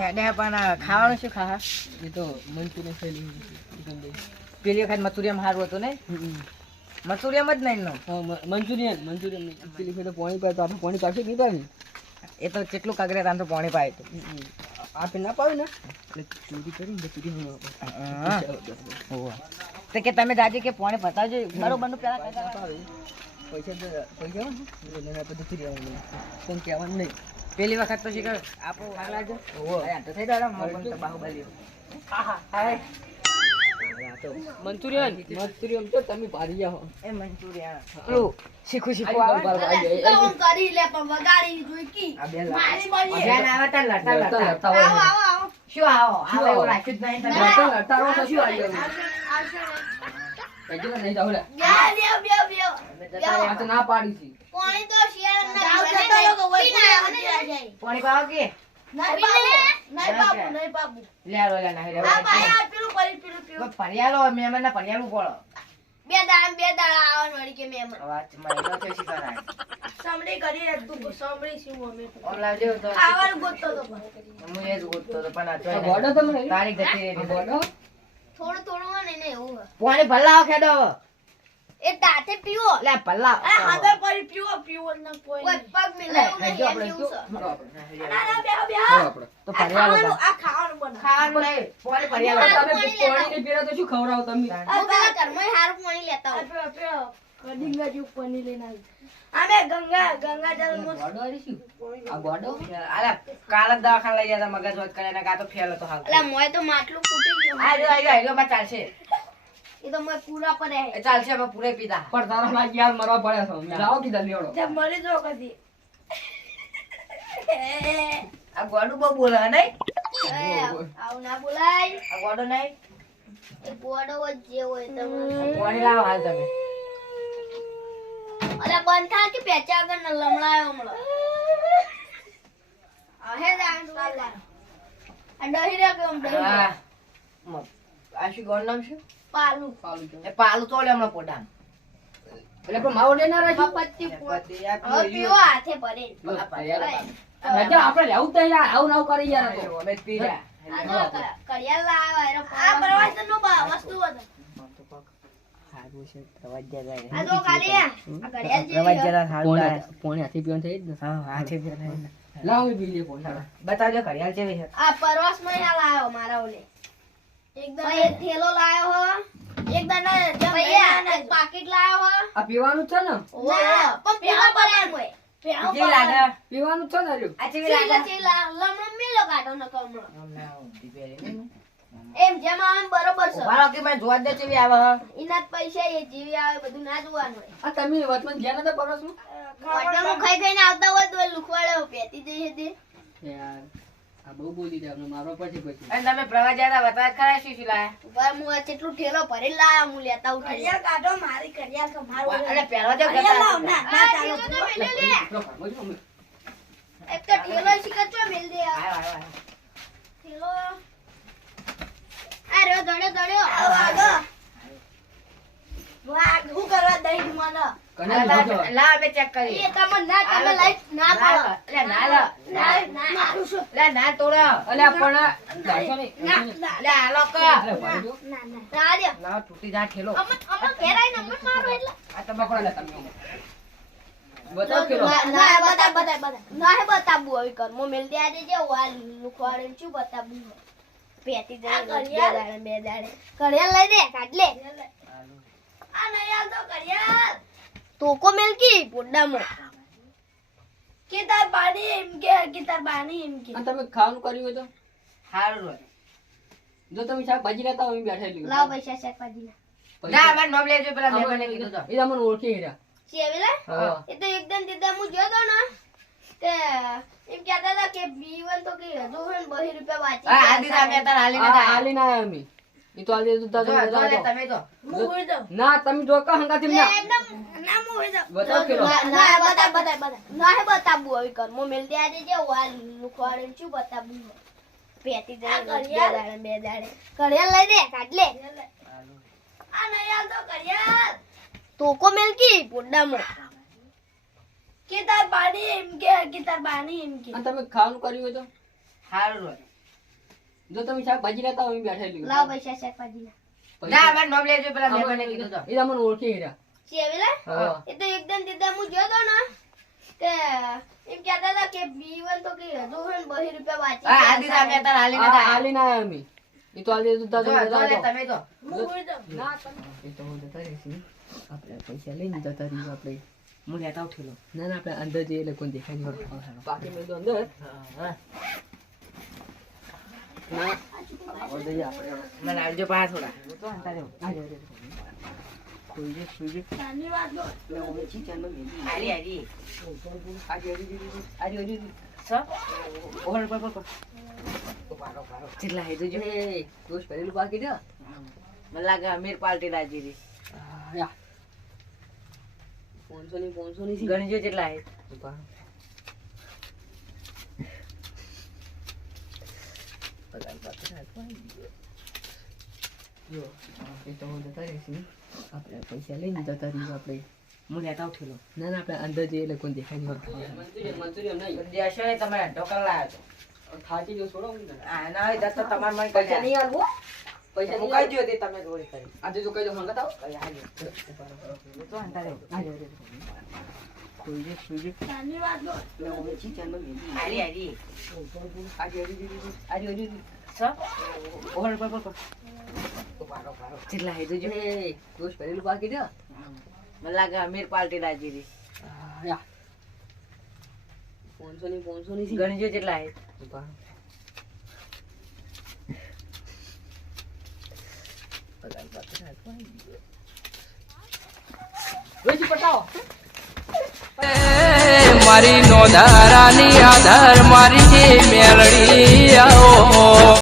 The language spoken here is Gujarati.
હેડે પણ ખાવાનું શું ખા? એ તો મંચુરિયન ખાઈ લીધું. પેલી વખત મથુરિયમ સારું હતું ને? મથુરિયમ જ નહીં નો. મંચુરિયન પેલી વખતે પાણી પાય તો આપણે પાણી પાછી પીતા ને એ તો કેટલું કાગરે તાન તો પાણી પાય હતું. આપણે ના પાવે ને એટલે ચોરી કરીને તો કે તમે દાદી કે પાણી પતાવજો બરોબર નું પેલા કોણ કહેવાનું નહીં. પેલી વખત તો શીખર આપણો લાગજો તો થઈ જાય બાહુબલી. મંચુરિયન તો તમે પાડી જાઓ. એ મંચુરિયન શીખું કરી લે પણ વગાડી જોઈ કી મારી બોલી શું આવો એવું રાખ્યું જ નહીં તમે. ના પાડી છે. પાણી તો શિયાળામાં પાણી પાવો કે નહીં બાબુ લે લો લે નહીં આ ભાઈ પેલું પીલું પડિયાલો મહેમાન ના પડિયાલું પડો બે દાડા આવવાનું વળી કે મહેમાન વાત મહિનો થયો શીખરાય સાંભળી કરી તું સાંભળી શું અમે ઓમ લાવજો તો ખાવાનું ગોતતો તો હું એ જ ગોતતો તો પણ આ ચોય ગોડો તમે તારીખ જતી રહી ગોડો થોડું હોય ને એવું પાણી ભલાવો ખેડો એ દાંતે પીવો લે ભલાવ આગળ પડી પીવો ન કોઈ પગ મિલાવ ખાઈ ગયો આપણે તો આ પડિયાલો આ ખાવાનું બના ખાવાનું નહીં પાણી પડિયાલો તમે પાણી નહીં પીરા તો શું ખવડાવો તમે? આ પેલા ઘરમાં હારું પાણી લેતા હોય કડિંગા જેવું પાણી લઈને આવી અમે ગંગા જલ ગોડો હારી શું? આ ગોડો અલા કાલ જ દવાખાને લઈ જતા મગજ વાત કરે ને કા તો ફેલ હતો હાલ એટલે મોય તો માટલું ફૂટી ગયું આયો માં ચાલશે એ તો મોય પૂરા પડે એ ચાલશે અમે પૂરે પીધા પણ તારા લાગી યાર મરવા પડ્યા છો. લાવો કીધા લેવડો. તે મરી જો કદી આ ગોડું બહુ બોલે નહીં આવું ના બોલાય આ ગોડો નહીં એ પોડો જે હોય તમે પાણી લાવો હાલ તમે અરે બંધ થા કે પેચા આગળ ન લમણાયો હમણાં હે દાન વાલા આ દહી રે કેમ દહી હા આ શું ગોળ નામ શું પાલું એ પાલું તોલે હમણાં પોડામ એટલે પણ માવો લઈને રાખી. પત્તી પતિ આ હવે પીવો હાથે ભરે રાજા આપણે લેવું તો યાર આવું નાવું કરી યાર આ તો. અમે પી જા આ જો કડિયા લાવ આ પ્રવાસન નું વસ્તુ હતો આ જો ખાલી આ કડિયા પોણી હાથી પીવાનું થઈ જ ને. હા હાથે પી લાવો પી લે પોણી. બતાવજો ઘડિયાળ જેવી છે આ પરવાસ માં આ લાયો મારા ઓલે એકદમ એક થેલો લાયો હો એક દાના ભૈયા પાકીટ લાયો હો આ પીવાનું છે ને? ના પણ પેલા પડે મોય કેવી લાગે પીવાનું છે ને હજુ? આ કેવી લાગે ચીલા લમણો મેલો કાઢો ન કમળો હમણાં ઊંધી પહેરી. એમ જેમ આમ બરોબર છે ઉભા રહો કે મેં જોવા દે કેવી આવે હે. ઇના જ પૈસા એ જીવી આવે બધું ના જોવાનું હોય આ તમે વતમાં ગયા નતા પરસમાં? હોટલમાં ખાઈ ખાઈને આવતા હોય તો લુખવાડે પેતી જઈએ તે યાર આ બહુ બોલી દે આપણે મારવા પછી. અને તમે પ્રવાસ જતા બતાવ ખરા શું શું લાયા ઉપર હું કેટલું ઠેલો ભરી લાયા હું લેતા ઉઠી કડિયા કાઢો મારી કડિયા કે મારો અને પહેલા જો લાવ કરતા ના ચાલો એક તો ઠેલો શિકર ચો મિલ દે આયો ઠેલો અરે દડ્યો આગો વાગ હું કરવા દઈ મને લા અમે ચેક કરી એ તમે ના તમે લાઈટ ના પાડો લે ના લો ના મારું શું લે ના તોડો અલ્યા પણ જાશો નહીં. લે આ લોકો ના દે ના તૂટી જા ઠેલો અમન ઘેરાઈ ને અમન મારો એટલે આ તમે પકડો લે તમે. બતાવ કેલો. ના બતા ના હે બતાબુ હવે કર મો મેલ દે આજે જે વાલ લુખવાડે શું બતાબુ પેતી જાય બે દાડે કરિયા લઈ દે કાઢ લે આ નઈ આલ તો કરિયા તો કો મેલ કી પોડામો કે તાર બાડી એમ કે તાર બાની એમ કે અને તમે ખાવાનું કર્યું હોય તો હારું રો જો તમે શાકભાજી લેતા હોય બેઠેલી લાવ પૈસા શાકભાજી ના મને નોમ લેજો પેલા મહેમાને કીધું તો એ તમને ઓળખી રહ્યા. ચેવેલા હા. એ તો એકદમ દીધા હું ગયો તો ને તે એમ કહેતા હતા કે બીવન તો કે હજુ હે 2 રૂપિયા બાકી હા આ દીધા મેં તાર હાલી આ નતા આલી ના આયા અમે. ઈ તો આલી તો જો જો લે તમે તો હું હોય તો ના તમે જો કા હંગાથી ના એકદમ ના હું હોય તો બતાવ કેલો. ના બતા ના હે બતાબુ હવે કર મો મેલ દે આજે જે વાલ લુખવાડે શું બતાબુ પેતી જાય બે દાડે કરિયા લઈ દે કાઢ લે આ નઈ આલ તો કરિયા તો કો મેલ કી પોડામો કે તાર બાની એમ કે તાર બાની એમ કે અને તમે ખાવાનું કર્યું હોય તો હારું રો જો તમે શાકભાજી લેતા હોય, હું બેઠેલી છું. લાવ પૈસા શાકભાજી ના અમારે નોમ લેજો પેલા મહેમાને કીધું તો એ તમને ઓળખી રહ્યા. ચેવેલા હા. એ તો એકદમ દીધા હું જોયો તો ને કે એમ કહેતા હતા કે B1 તો કે હજુ હે ને 2 રૂપિયા વાંચી હા આ દીધા અમે તાર હાલી આ નતા હાલીને આયા અમે. એ તો હાલી દીધું જો તારે જો લે જતા તમે તો એ તો હું જતા રહીશું. આપણે પૈસા લઈને જતા રહીશું આપણે. હું લેતા ઉઠેલો ના ના, આપણે અંદર જઈએ એટલે કોઈ દેખાય નહીં. બાકી મેં તો અંદર હા ના આવો જઈએ આપણે. મને આવજો પાછા થોડા તો અંતારે ખુલજે ખુલજે. હાલી હાલી આજે સો ઓહળ પર પર પારો પારો કેટલા હે તું જો એ દોસ્ત પહેરેલું બાકી છે. મને લાગે અમીર પાર્ટી લાગી રહી યા 500 ની ગણજો કેટલા હે જો એ તો હું જતા રહીશું. આપણે પૈસા લઈને જતા રહીશું આપણે. હું લેતા ઉઠેલો ના ના, આપણે અંદર જઈએ એટલે કોઈ દેખાય નહીં. મંચુરિયન નહીં. દેશો એ તમે ઢોકળ લાવ્યો છો થાકી જો છોડો મને. આ ના હોય તો તમાર મને પૈસા નહીં આલવો. પૈસા હું નહીં કઈ જો તે તમે જોડી કરી આજે જો કઈ જો હંગત આવો. કઈ હાલી તો અંતારે ખુલજે ખુલજે. હાલી હાલી આજે સો ઓહળ પર પર પારો પારો કેટલા હે તું જો એ દોસ્ત પહેરેલું બાકી છે. મને લાગે અમીર પાર્ટી લાગી રહી યા 500 ની ગણજો કેટલા હે વેચી પટાવો. મારી નો ધારાની આધાર મારી જે મેળ